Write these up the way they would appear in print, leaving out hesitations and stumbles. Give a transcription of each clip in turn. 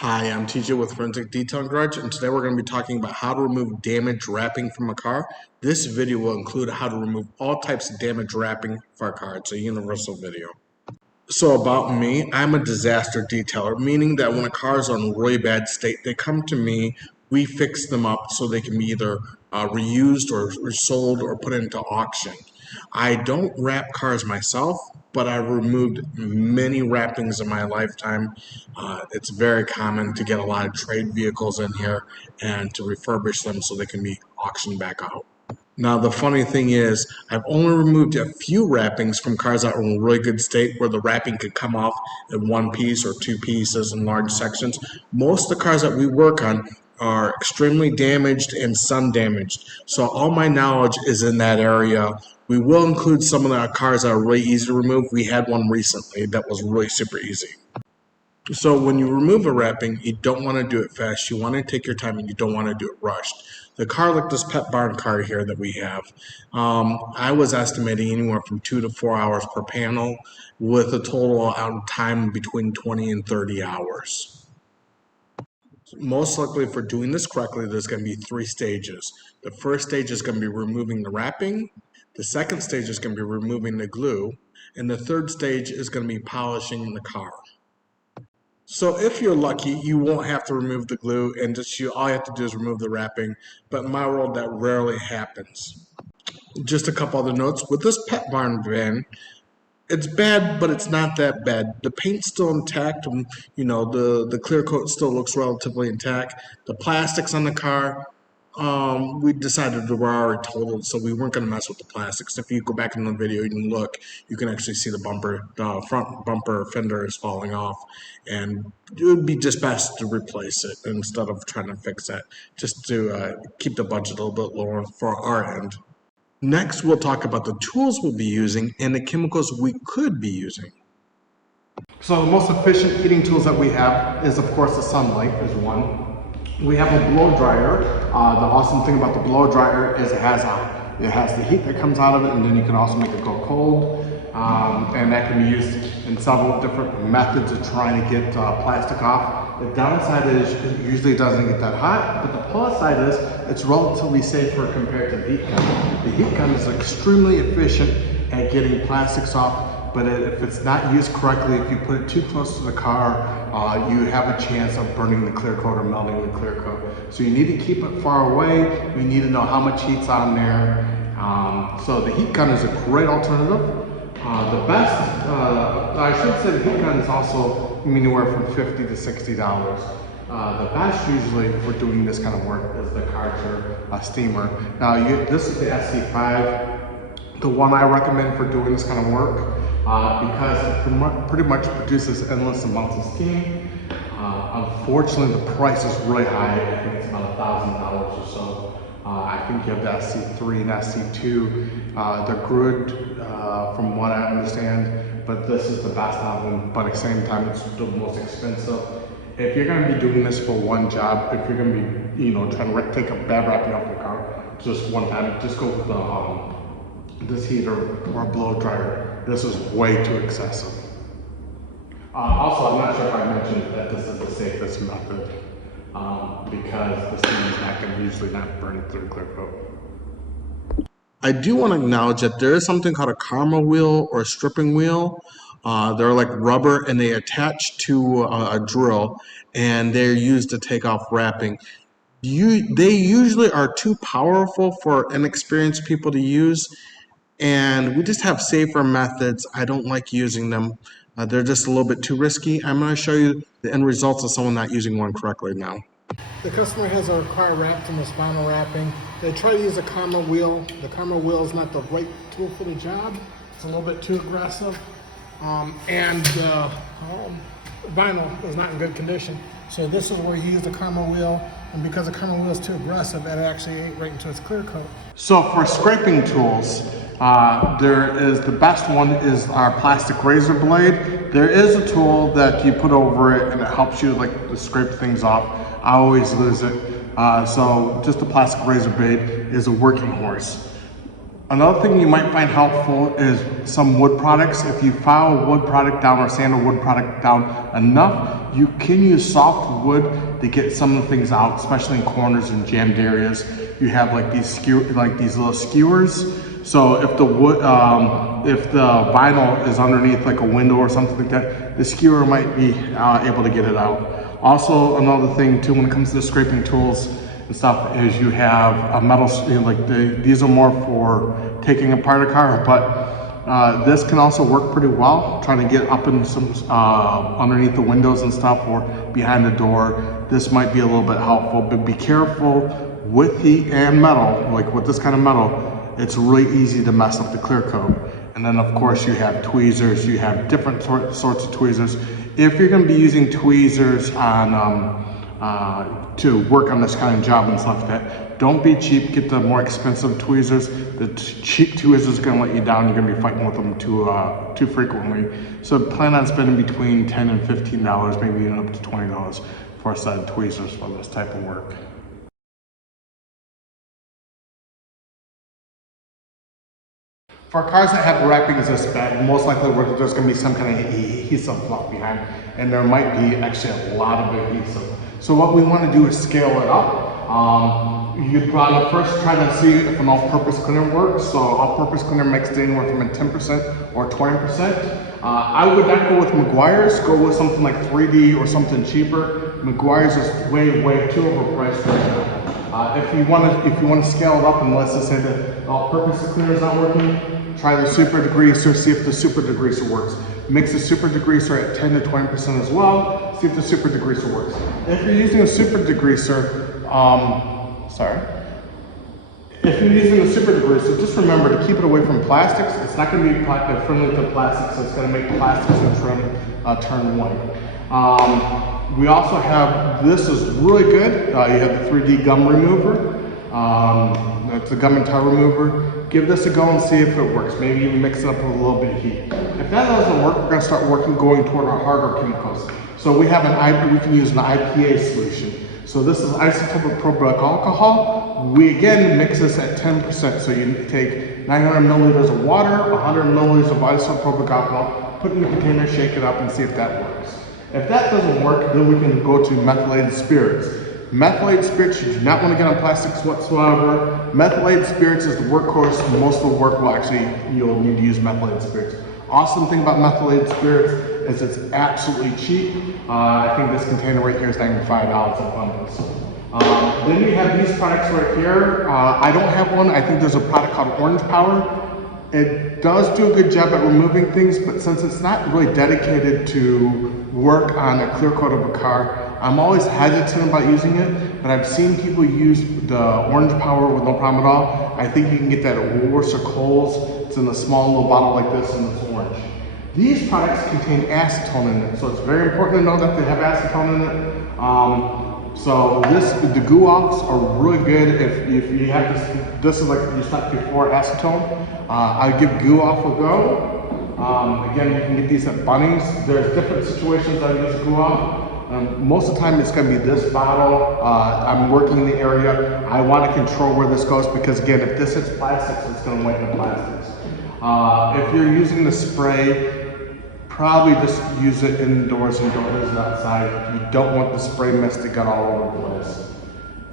Hi, I'm TJ with Forensic Detailing Garage, and today we're going to be talking about how to remove damaged wrapping from a car. This video will include how to remove all types of damaged wrapping for a car. It's a universal video. So about me, I'm a disaster detailer, meaning that when a car is in really bad state, they come to me, we fix them up so they can be either reused or resold or put into auction. I don't wrap cars myself, but I've removed many wrappings in my lifetime. It's very common to get a lot of trade vehicles in here and to refurbish them so they can be auctioned back out. Now, the funny thing is, I've only removed a few wrappings from cars that were in really good state where the wrapping could come off in one piece or two pieces in large sections. Most of the cars that we work on are extremely damaged and sun damaged. So all my knowledge is in that area. We will include some of the cars that are really easy to remove. We had one recently that was really super easy. So when you remove a wrapping, you don't want to do it fast. You want to take your time and you don't want to do it rushed. The car like this Pet Barn car here that we have, I was estimating anywhere from 2 to 4 hours per panel with a total out time between 20 and 30 hours. Most likely for doing this correctly, there's going to be 3 stages. The first stage is going to be removing the wrapping. The second stage is going to be removing the glue. And the third stage is going to be polishing the car. So if you're lucky, you won't have to remove the glue and just all you have to do is remove the wrapping. But in my world, that rarely happens. Just a couple other notes. With this Pet Barn van, it's bad, but it's not that bad. The paint's still intact. The clear coat still looks relatively intact. The plastics on the car, we decided we were already totaled, so we weren't going to mess with the plastics. If you go back in the video and look, you can actually see the front bumper fender is falling off, and it would be just best to replace it instead of trying to fix it, just to keep the budget a little bit lower for our end. Next, we'll talk about the tools we'll be using and the chemicals we could be using. So the most efficient heating tools that we have is, of course, the sunlight is one. We have a blow dryer. The awesome thing about the blow dryer is it has the heat that comes out of it, and then you can also make it go cold. And that can be used in several different methods of trying to get plastic off. The downside is it usually doesn't get that hot, but the plus side is it's relatively safer compared to the heat gun. The heat gun is extremely efficient at getting plastics off, but if it's not used correctly, if you put it too close to the car, you have a chance of burning the clear coat or melting the clear coat. So you need to keep it far away. You need to know how much heat's on there. So the heat gun is a great alternative. The best, I should say the heat gun is also anywhere from $50 to $60. The best usually for doing this kind of work is the Karcher steamer. Now this is the SC5, the one I recommend for doing this kind of work because it pretty much produces endless amounts of steam. Unfortunately, the price is really high. I think it's about $1,000 or so. I think you have the SC3 and SC2. They're good from what I understand, but this is the best out of them, but at the same time, it's the most expensive. If you're gonna be doing this for one job, if you're gonna be, trying to take a bad wrapping off your car, just one time, just go with this heater or a blow dryer. This is way too excessive. Also, I'm not sure if I mentioned that this is the safest method because the steam is not going to usually not burn through the clear coat. I do want to acknowledge that there is something called a karma wheel or a stripping wheel. They're like rubber and they attach to a drill and they're used to take off wrapping. They usually are too powerful for inexperienced people to use, and we just have safer methods. I don't like using them. They're just a little bit too risky. I'm going to show you the end results of someone not using one correctly now. The customer has a car wrapped in the spinal wrapping. They try to use a karma wheel. The karma wheel is not the right tool for the job. It's a little bit too aggressive. And the vinyl is not in good condition. So this is where you use the karma wheel. And because the karma wheel is too aggressive, it actually ate right into its clear coat. So for scraping tools, the best one is our plastic razor blade. There is a tool that you put over it and it helps you to scrape things off. I always lose it. So just a plastic razor blade is a working horse. Another thing you might find helpful is some wood products. If you file a wood product down or sand a wood product down enough, you can use soft wood to get some of the things out, especially in corners and jammed areas. You have like these little skewers. So if the wood, if the vinyl is underneath like a window or something like that, the skewer might be able to get it out. Also, another thing too, when it comes to the scraping tools and stuff, is you have a metal, these are more for taking apart a car, but this can also work pretty well, trying to get up in some, underneath the windows and stuff, or behind the door. This might be a little bit helpful, but be careful with heat and metal, like with this kind of metal, it's really easy to mess up the clear coat. And then of course you have tweezers, you have different sorts of tweezers. If you're gonna be using tweezers on, to work on this kind of job and stuff like that, don't be cheap, get the more expensive tweezers. The cheap tweezers are gonna let you down, you're gonna be fighting with them too frequently. So plan on spending between $10 and $15, maybe even up to $20 for a set of tweezers for this type of work. For cars that have wrappings this bad, most likely there's going to be some kind of adhesive left behind, and there might be actually a lot of adhesive. So what we want to do is scale it up. You'd probably first try to see if an all-purpose cleaner works. So all-purpose cleaner makes it anywhere from 10% or 20%. I would not go with Meguiar's. Go with something like 3D or something cheaper. Meguiar's is way too overpriced right now. If you want to scale it up, and let's just say that all-purpose cleaner is not working, try the super degreaser, see if the super degreaser works. Mix the super degreaser at 10 to 20% as well, see if the super degreaser works. If you're using a super degreaser, if you're using a super degreaser, just remember to keep it away from plastics. It's not going to be friendly to plastics, so it's going to make plastics and trim turn white. We also have, this is really good, you have the 3D gum remover. It's a gum and tar remover. Give this a go and see if it works. Maybe even mix it up with a little bit of heat. If that doesn't work, we're going to start going toward our harder chemicals. So we can use an IPA solution. So this is isopropyl propionic alcohol. We again mix this at 10%. So you take 900 milliliters of water, 100 milliliters of isopropyl alcohol, put it in a container, shake it up, and see if that works. If that doesn't work, then we can go to methylated spirits. Methylated spirits, you do not want to get on plastics whatsoever. Methylated spirits is the workhorse. Most of the work you'll need to use methylated spirits. Awesome thing about methylated spirits is it's absolutely cheap. I think this container right here is $95 a bundle. Then you have these products right here. I don't have one. I think there's a product called Orange Power. It does do a good job at removing things, but since it's not really dedicated to work on a clear coat of a car, I'm always hesitant about using it, but I've seen people use the Orange Power with no problem at all. I think you can get that at Woolworths or Kohl's. It's in a small little bottle like this, and it's orange. These products contain acetone in it, so it's very important to know that they have acetone in it. So the goo offs are really good if you have this is like you stopped before acetone. I give goo off a go. Again, you can get these at Bunnings. There's different situations I use goo off. Most of the time it's going to be this bottle. I'm working in the area. I want to control where this goes because again, if this hits plastics, it's going to wet the plastics. If you're using the spray, probably just use it indoors and don't use it outside. You don't want the spray mist to get all over the place.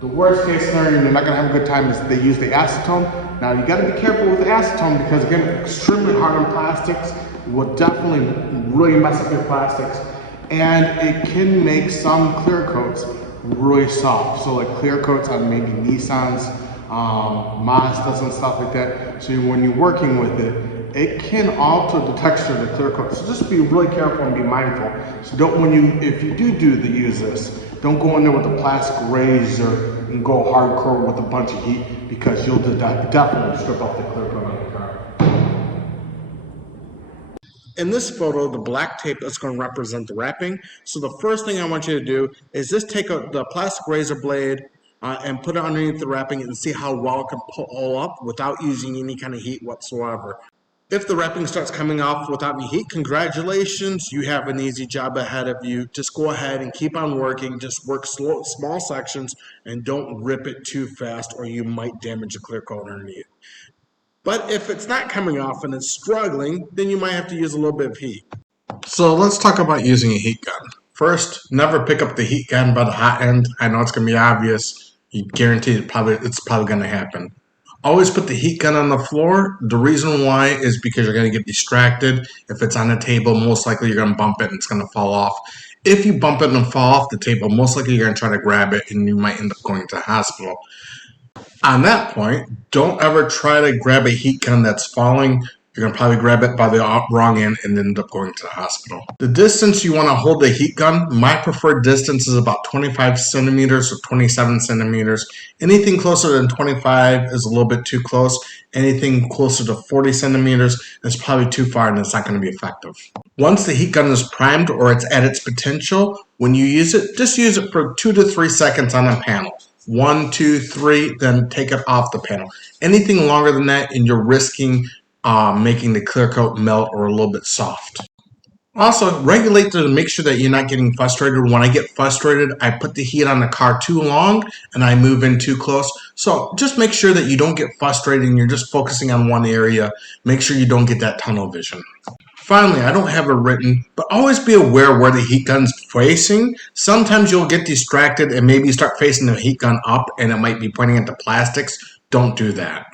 The worst case scenario, you're not going to have a good time, is they use the acetone. Now you got to be careful with the acetone because again, extremely hard on plastics. Will definitely really mess up your plastics. And it can make some clear coats really soft. So like clear coats on maybe Nissans, Mazdas and stuff like that. So when you're working with it, it can alter the texture of the clear coat. So just be really careful and be mindful. So if you do use this, don't go in there with a plastic razor and go hardcore with a bunch of heat because you'll definitely strip off the clear coat on your car. In this photo, the black tape is going to represent the wrapping. So the first thing I want you to do is just take the plastic razor blade and put it underneath the wrapping and see how well it can pull up without using any kind of heat whatsoever. If the wrapping starts coming off without any heat, congratulations, you have an easy job ahead of you. Just go ahead and keep on working. Just work small sections and don't rip it too fast or you might damage the clear coat underneath. But if it's not coming off and it's struggling, then you might have to use a little bit of heat. So let's talk about using a heat gun. First, never pick up the heat gun by the hot end. I know it's going to be obvious. You guarantee it's probably going to happen. Always put the heat gun on the floor. The reason why is because you're going to get distracted. If it's on a table, most likely you're going to bump it and it's going to fall off. If you bump it and fall off the table, most likely you're going to try to grab it and you might end up going to the hospital. On that point, don't ever try to grab a heat gun that's falling. You're going to probably grab it by the wrong end and end up going to the hospital. The distance you want to hold the heat gun, my preferred distance is about 25 centimeters or 27 centimeters. Anything closer than 25 is a little bit too close. Anything closer to 40 centimeters is probably too far and it's not going to be effective. Once the heat gun is primed or it's at its potential, when you use it, just use it for 2 to 3 seconds on a panel. 1, 2, 3, then take it off the panel. Anything longer than that and you're risking making the clear coat melt or a little bit soft. Also, regulate to make sure that you're not getting frustrated. When I get frustrated, I put the heat on the car too long and I move in too close. So just make sure that you don't get frustrated and you're just focusing on one area. Make sure you don't get that tunnel vision. Finally, I don't have it written, but always be aware where the heat gun's facing. Sometimes you'll get distracted and maybe start facing the heat gun up and it might be pointing at the plastics. Don't do that.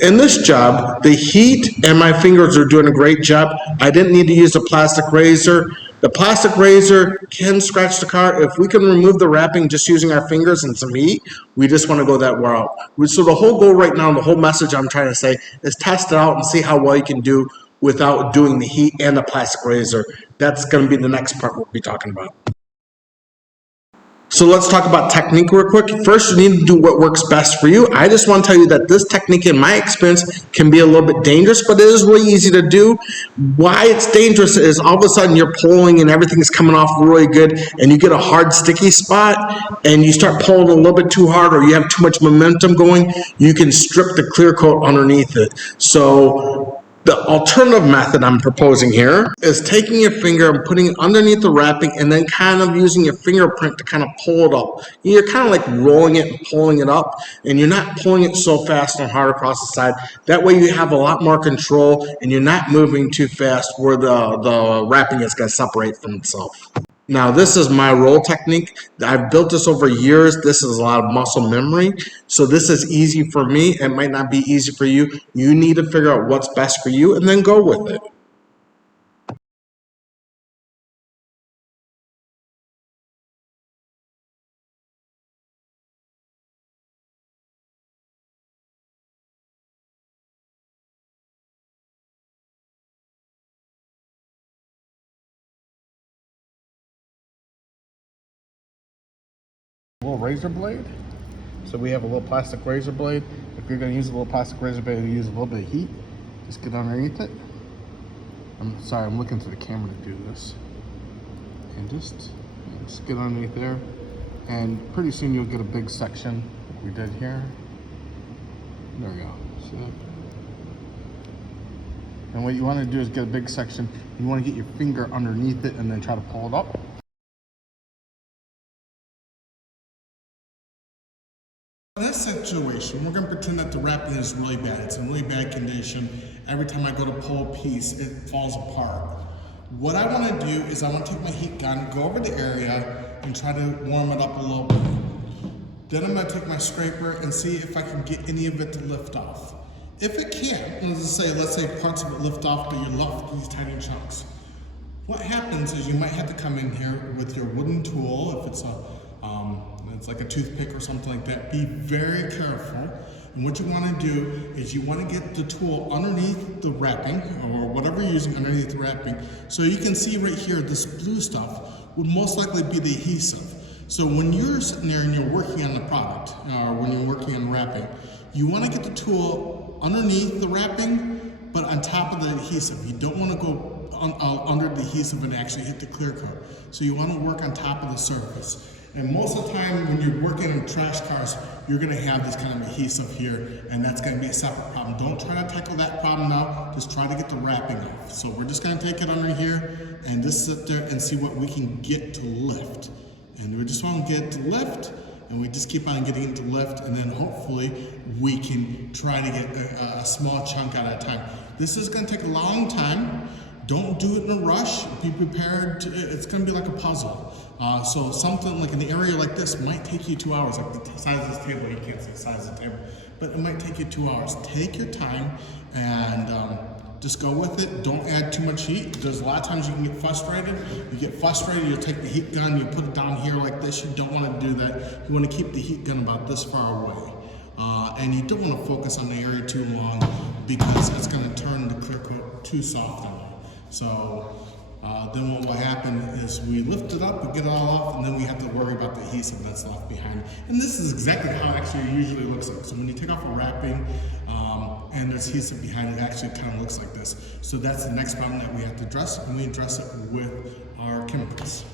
In this job, the heat and my fingers are doing a great job. I didn't need to use a plastic razor. The plastic razor can scratch the car. If we can remove the wrapping just using our fingers and some heat, we just want to go that route. So the whole goal right now, the whole message I'm trying to say is test it out and see how well you can do without doing the heat and the plastic razor. That's going to be the next part we'll be talking about. So let's talk about technique real quick. First, you need to do what works best for you. I just want to tell you that this technique, in my experience, can be a little bit dangerous, but it is really easy to do. Why it's dangerous is all of a sudden you're pulling and everything's coming off really good, and you get a hard, sticky spot, and you start pulling a little bit too hard, or you have too much momentum going, you can strip the clear coat underneath it. So the alternative method I'm proposing here is taking your finger and putting it underneath the wrapping and then kind of using your fingerprint to kind of pull it up. You're kind of like rolling it and pulling it up, and you're not pulling it so fast and hard across the side. That way you have a lot more control and you're not moving too fast where the wrapping is going to separate from itself. Now, this is my roll technique. I've built this over years. This is a lot of muscle memory. So this is easy for me. It might not be easy for you. You need to figure out what's best for you and then go with it. Little razor blade. So we have a little plastic razor blade. If you're going to use a little plastic razor blade and use a little bit of heat, just get underneath it. I'm sorry, I'm looking to the camera to do this. And just get underneath there. And pretty soon you'll get a big section like we did here. There we go. See that? And what you want to do is get a big section. You want to get your finger underneath it and then try to pull it up. In this situation, we're going to pretend that the wrapping is really bad. It's in really bad condition. Every time I go to pull a piece, it falls apart. What I want to do is I want to take my heat gun, go over the area, and try to warm it up a little bit. Then I'm going to take my scraper and see if I can get any of it to lift off. If it can't, let's say parts of it lift off, but you're left with these tiny chunks. What happens is you might have to come in here with your wooden tool, if it's like a toothpick or something like that. Be very careful. And what you want to do is you want to get the tool underneath the wrapping, or whatever you're using underneath the wrapping. So you can see right here, this blue stuff would most likely be the adhesive. So when you're sitting there and you're working on the product, or when you're working on wrapping, you want to get the tool underneath the wrapping, but on top of the adhesive. You don't want to go under the adhesive and actually hit the clear coat. So you want to work on top of the surface. And most of the time when you're working in trash cars, you're going to have this kind of adhesive here, and that's going to be a separate problem. Don't try to tackle that problem now, just try to get the wrapping off. So we're just going to take it under here and just sit there and see what we can get to lift. And we just want to get it to lift, and we just keep on getting it to lift, and then hopefully we can try to get a small chunk at a time. This is going to take a long time. Don't do it in a rush. Be prepared. It's going to be like a puzzle. So something like an area like this might take you 2 hours. Like the size of this table, you can't say size of the table, but it might take you 2 hours. Take your time and just go with it. Don't add too much heat. There's a lot of times you can get frustrated. You get frustrated, you take the heat gun, you put it down here like this. You don't want to do that. You want to keep the heat gun about this far away. And you don't want to focus on the area too long because it's going to turn the clear coat too soft on you. So then what will happen is we lift it up, we get it all off, and then we have to worry about the adhesive that's left behind. And this is exactly how it actually usually looks like. So when you take off a wrapping and there's adhesive behind it, actually kind of looks like this. So that's the next problem that we have to address, and we address it with our chemicals.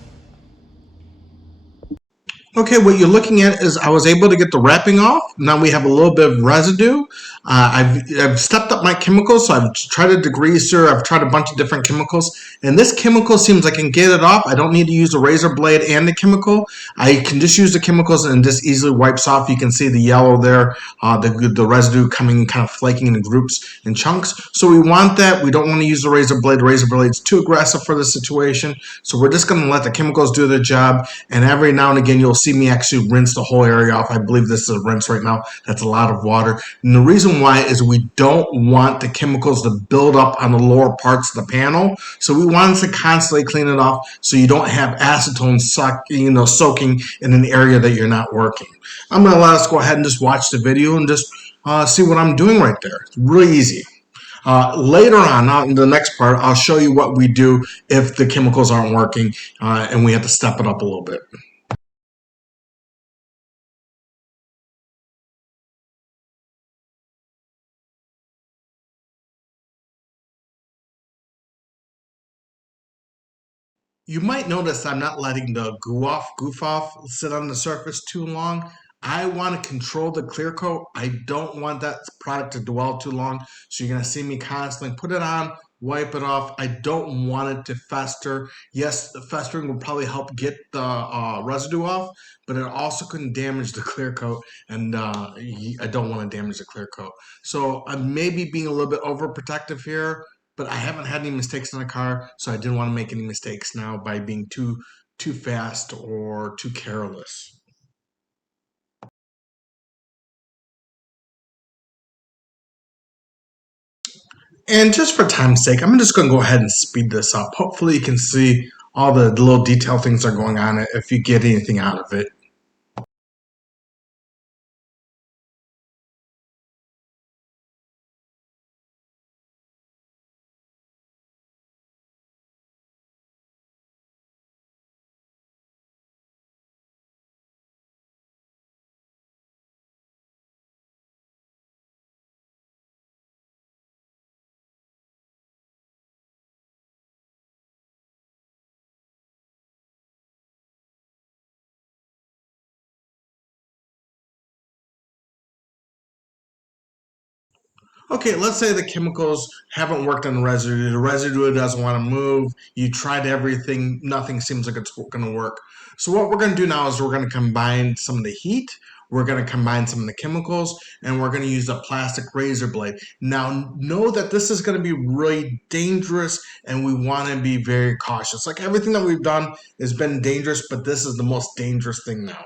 Okay, what you're looking at is I was able to get the wrapping off. Now we have a little bit of residue. I've stepped up my chemicals, so I've tried a degreaser, I've tried a bunch of different chemicals, and this chemical seems I can get it off. I don't need to use a razor blade and the chemical. I can just use the chemicals and this easily wipes off. You can see the yellow there, the residue coming kind of flaking in groups and chunks. So we want that. We don't want to use the razor blade. The razor blade's too aggressive for the situation. So we're just going to let the chemicals do their job, and every now and again you'll see me actually rinse the whole area off. I believe this is a rinse right now. That's a lot of water. And the reason why is we don't want the chemicals to build up on the lower parts of the panel. So we want to constantly clean it off so you don't have acetone soaking in an area that you're not working. I'm going to let us go ahead and just watch the video and just see what I'm doing right there. It's really easy. Later on in the next part, I'll show you what we do if the chemicals aren't working and we have to step it up a little bit. You might notice I'm not letting the goof off sit on the surface too long. I want to control the clear coat. I don't want that product to dwell too long. So you're going to see me constantly put it on, wipe it off. I don't want it to fester. Yes, the festering will probably help get the residue off, but it also can damage the clear coat, and I don't want to damage the clear coat. So I may be being a little bit overprotective here, but I haven't had any mistakes in the car, so I didn't want to make any mistakes now by being too fast or too careless. And just for time's sake, I'm just going to go ahead and speed this up. Hopefully you can see all the little detail things that are going on if you get anything out of it. Okay, let's say the chemicals haven't worked on the residue. The residue doesn't want to move. You tried everything. Nothing seems like it's going to work. So what we're going to do now is we're going to combine some of the heat. We're going to combine some of the chemicals, and we're going to use a plastic razor blade. Now, know that this is going to be really dangerous, and we want to be very cautious. Like everything that we've done has been dangerous, but this is the most dangerous thing now.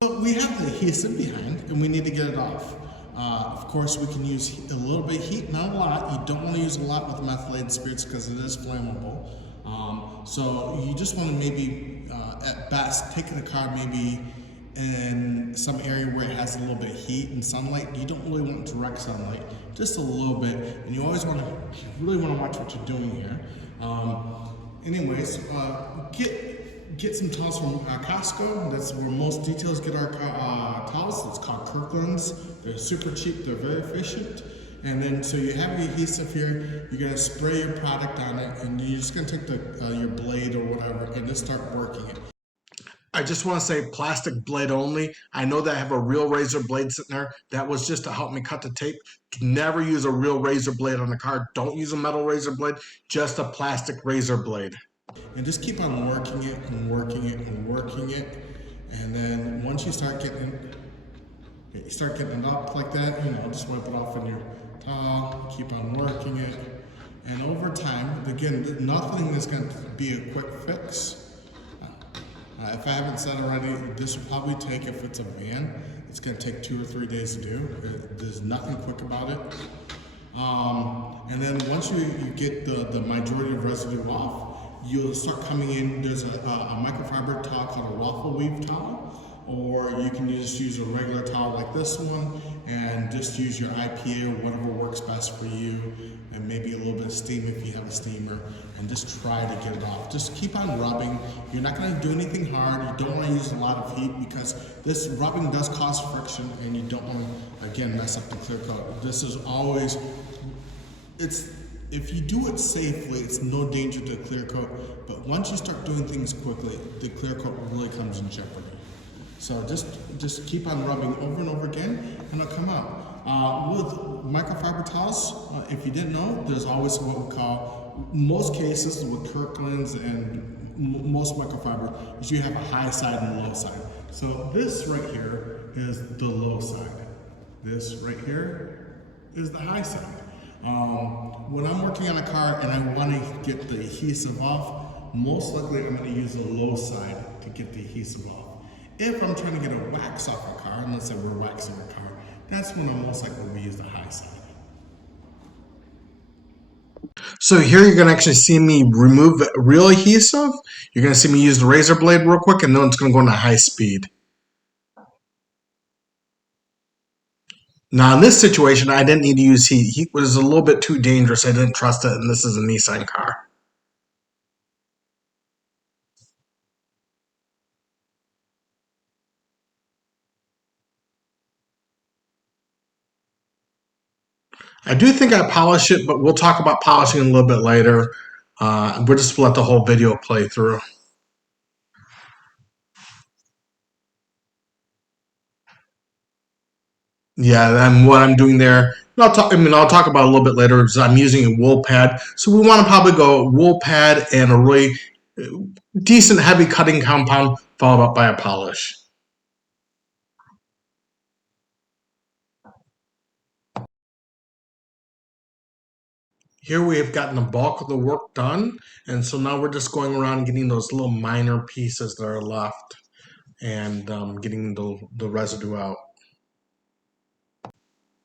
But we have the adhesive behind, and we need to get it off. Of course, we can use a little bit of heat, not a lot. You don't want to use a lot with methylated spirits because it is flammable. So you just want to maybe, at best, take the car maybe in some area where it has a little bit of heat and sunlight. You don't really want direct sunlight, just a little bit. And you always want to, really want to watch what you're doing here. Anyways, get some towels from Costco. That's where most details get our towels. It's called Kirkland's. They're super cheap. They're very efficient. And then, so you have the adhesive here. You're gonna spray your product on it, and you're just gonna take your blade or whatever and just start working it. I just want to say plastic blade only. I know that I have a real razor blade sitting there. That was just to help me cut the tape. Never use a real razor blade on the car. Don't use a metal razor blade, just a plastic razor blade. And just keep on working it and working it and working it. And then once you start getting it up like that, just wipe it off in your towel, keep on working it. And over time, again, nothing is going to be a quick fix. If I haven't said already, this will probably take, if it's a van, it's going to take 2 or 3 days to do. There's nothing quick about it. And then once you get the majority of residue off, you'll start coming in. There's a microfiber towel called a waffle weave towel, or you can just use a regular towel like this one and just use your IPA or whatever works best for you, and maybe a little bit of steam if you have a steamer, and just try to get it off. Just keep on rubbing. You're not going to do anything hard. You don't want to use a lot of heat because this rubbing does cause friction, and you don't want to, again, mess up the clear coat. This is always, if you do it safely, it's no danger to the clear coat, but once you start doing things quickly, the clear coat really comes in jeopardy. So just keep on rubbing over and over again, and it'll come out. With microfiber towels, if you didn't know, there's always what we call, most cases with Kirkland's and most microfiber, is you have a high side and a low side. So this right here is the low side. This right here is the high side. When I'm working on a car and I want to get the adhesive off, most likely I'm going to use the low side to get the adhesive off. If I'm trying to get a wax off a car, and let's say we're waxing a car, that's when I'm most likely to use the high side. So here you're going to actually see me remove real adhesive. You're going to see me use the razor blade real quick, and then it's going to go into high speed. Now in this situation, I didn't need to use heat. Heat was a little bit too dangerous. I didn't trust it, and this is a Nissan car. I do think I polish it, but we'll talk about polishing a little bit later. We'll just let the whole video play through. Yeah, and what I'm doing there, I'll talk about it a little bit later. Is I'm using a wool pad, so we want to probably go wool pad and a really decent heavy cutting compound, followed up by a polish. Here we have gotten the bulk of the work done, and so now we're just going around and getting those little minor pieces that are left, and getting the residue out.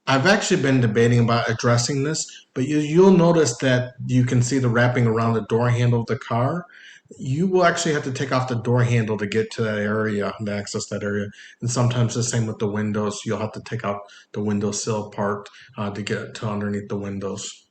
I've actually been debating about addressing this, but you'll notice that you can see the wrapping around the door handle of the car. You will actually have to take off the door handle to get to that area, to access that area. And sometimes the same with the windows. You'll have to take out the windowsill part to get to underneath the windows.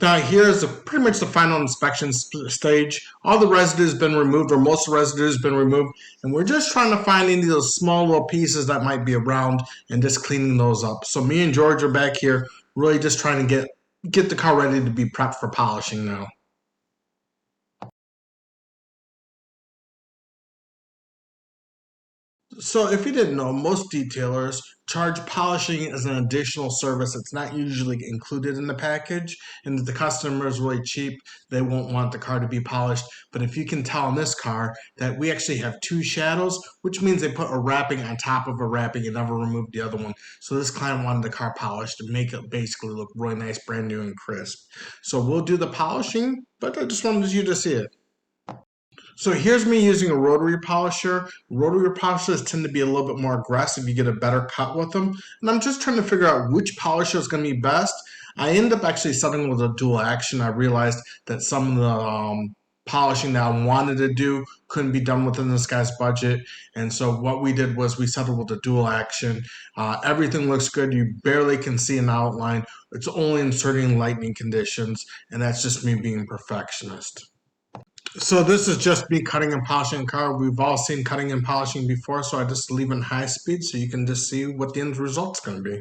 Now here's pretty much the final inspection stage. All the residue has been removed, or most of the residue has been removed, and we're just trying to find any of those small little pieces that might be around and just cleaning those up. So me and George are back here really just trying to get the car ready to be prepped for polishing now. So if you didn't know, most detailers charge polishing as an additional service. It's not usually included in the package, and if the customer is really cheap, they won't want the car to be polished. But if you can tell in this car that we actually have 2 shadows, which means they put a wrapping on top of a wrapping and never removed the other one. So this client wanted the car polished to make it basically look really nice, brand new and crisp. So we'll do the polishing, but I just wanted you to see it. So here's me using a rotary polisher. Rotary polishers tend to be a little bit more aggressive. You get a better cut with them. And I'm just trying to figure out which polisher is going to be best. I end up actually settling with a dual action. I realized that some of the polishing that I wanted to do couldn't be done within this guy's budget. And so what we did was we settled with a dual action. Everything looks good. You barely can see an outline. It's only in certain lighting conditions. And that's just me being a perfectionist. So this is just me cutting and polishing a car. We've all seen cutting and polishing before, so I just leave in high speed so you can just see what the end result's going to be.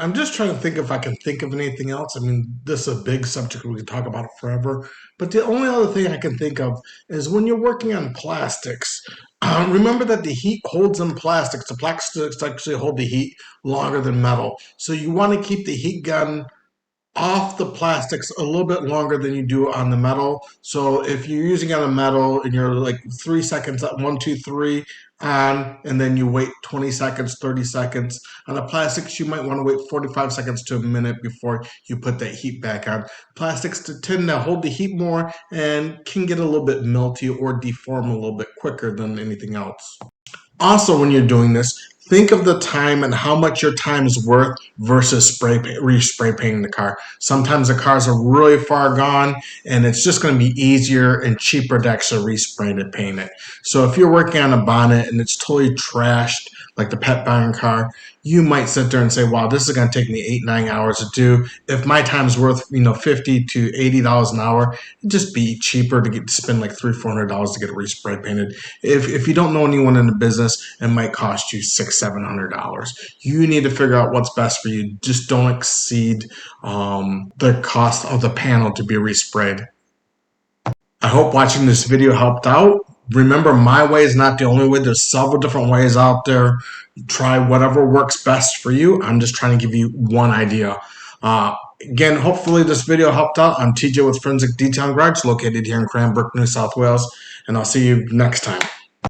I'm just trying to think if I can think of anything else. I mean, this is a big subject. We could talk about it forever. But the only other thing I can think of is when you're working on plastics, remember that the heat holds in plastics. The plastics actually hold the heat longer than metal. So you want to keep the heat gun off the plastics a little bit longer than you do on the metal. So if you're using on a metal and you're like 3 seconds up, 1, 2, 3 on, and then you wait 20 seconds, 30 seconds. On the plastics, you might want to wait 45 seconds to a minute before you put that heat back on. Plastics tend to hold the heat more and can get a little bit melty or deform a little bit quicker than anything else. Also, when you're doing this, think of the time and how much your time is worth versus spray painting the car. Sometimes the cars are really far gone, and it's just going to be easier and cheaper to actually respray and paint it. So if you're working on a bonnet and it's totally trashed, like the pet barn car, you might sit there and say, "Wow, this is going to take me 8, 9 hours to do." If my time's worth, $50 to $80 an hour, it'd just be cheaper to spend like $300, $400 to get it respray painted. If you don't know anyone in the business, it might cost you $600, $700. You need to figure out what's best for you. Just don't exceed the cost of the panel to be resprayed. I hope watching this video helped out. Remember, my way is not the only way. There's several different ways out there. Try whatever works best for you. I'm just trying to give you one idea. Again, hopefully this video helped out. I'm TJ with Forensic Detailing Garage, located here in Cranbrook, New South Wales, and I'll see you next time.